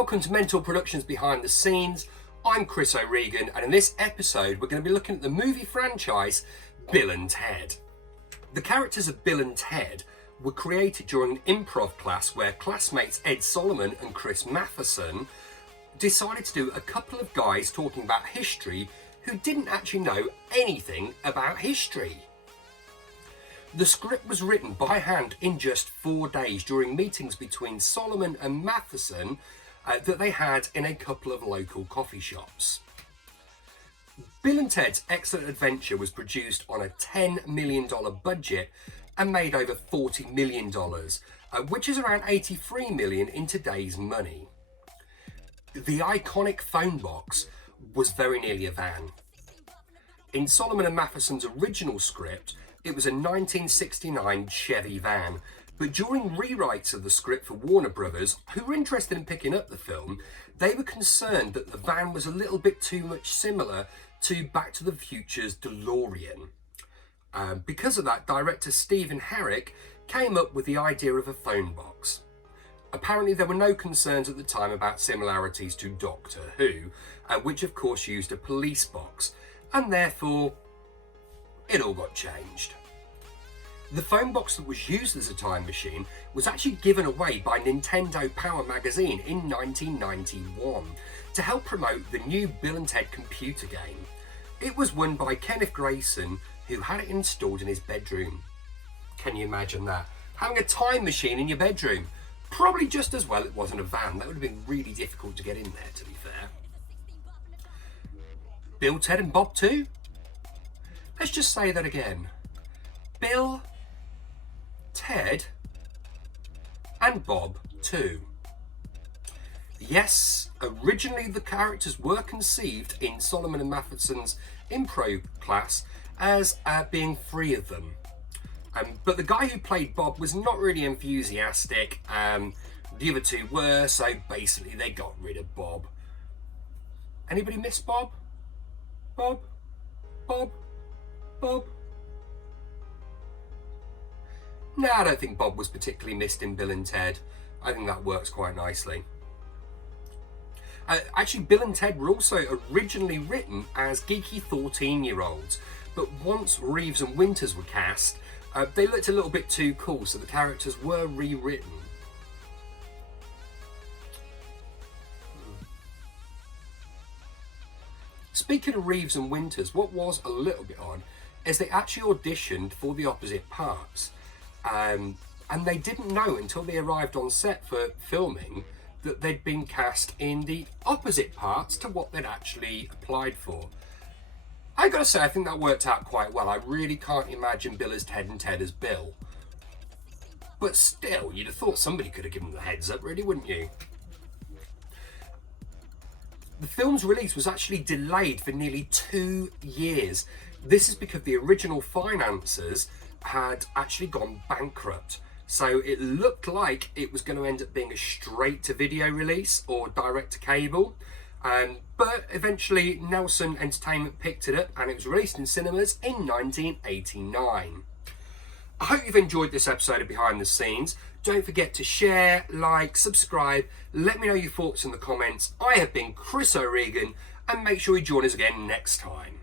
Welcome to Mentor Productions Behind the Scenes. I'm Chris O'Regan, and in this episode we're going to be looking at the movie franchise Bill and Ted. The characters of Bill and Ted were created during an improv class where classmates Ed Solomon and Chris Matheson decided to do a couple of guys talking about history who didn't actually know anything about history. The script was written by hand in just 4 days during meetings between Solomon and Matheson that they had in a couple of local coffee shops. Bill and Ted's Excellent Adventure was produced on a $10 million budget and made over $40 million, which is around $83 million in today's money. The iconic phone box was very nearly a van. In Solomon and Matheson's original script, it was a 1969 Chevy van, but during rewrites of the script for Warner Brothers, who were interested in picking up the film, they were concerned that the van was a little bit too much similar to Back to the Future's DeLorean. Because of that, director Stephen Herrick came up with the idea of a phone box. Apparently there were no concerns at the time about similarities to Doctor Who, which of course used a police box, and therefore it all got changed. The phone box that was used as a time machine was actually given away by Nintendo Power Magazine in 1991 to help promote the new Bill and Ted computer game. It was won by Kenneth Grayson, who had it installed in his bedroom. Can you imagine that? Having a time machine in your bedroom? Probably just as well it wasn't a van. That would have been really difficult to get in there, to be fair. Bill, Ted and Bob too? Let's just say that again. Bill, Ted, and Bob too. Yes, originally the characters were conceived in Solomon and Matheson's improv class as being 3 of them. But the guy who played Bob was not really enthusiastic. The other 2 were, so basically they got rid of Bob. Anybody miss Bob? Bob? Bob? Bob? No, I don't think Bob was particularly missed in Bill and Ted. I think that works quite nicely. Actually, Bill and Ted were also originally written as geeky 14-year-olds, but once Reeves and Winters were cast, they looked a little bit too cool, so the characters were rewritten. Speaking of Reeves and Winters, what was a little bit odd is they actually auditioned for the opposite parts. And they didn't know until they arrived on set for filming that they'd been cast in the opposite parts to what they'd actually applied for. I gotta say, I think that worked out quite well. I really can't imagine Bill as Ted and Ted as Bill. But still, you'd have thought somebody could have given them the heads up, really, wouldn't you? The film's release was actually delayed for nearly 2 years. This is because the original financiers had actually gone bankrupt. So it looked like it was going to end up being a straight to video release or direct to cable. But eventually Nelson Entertainment picked it up and it was released in cinemas in 1989. I hope you've enjoyed this episode of Behind the Scenes. Don't forget to share, like, subscribe. Let me know your thoughts in the comments. I have been Chris O'Regan, and make sure you join us again next time.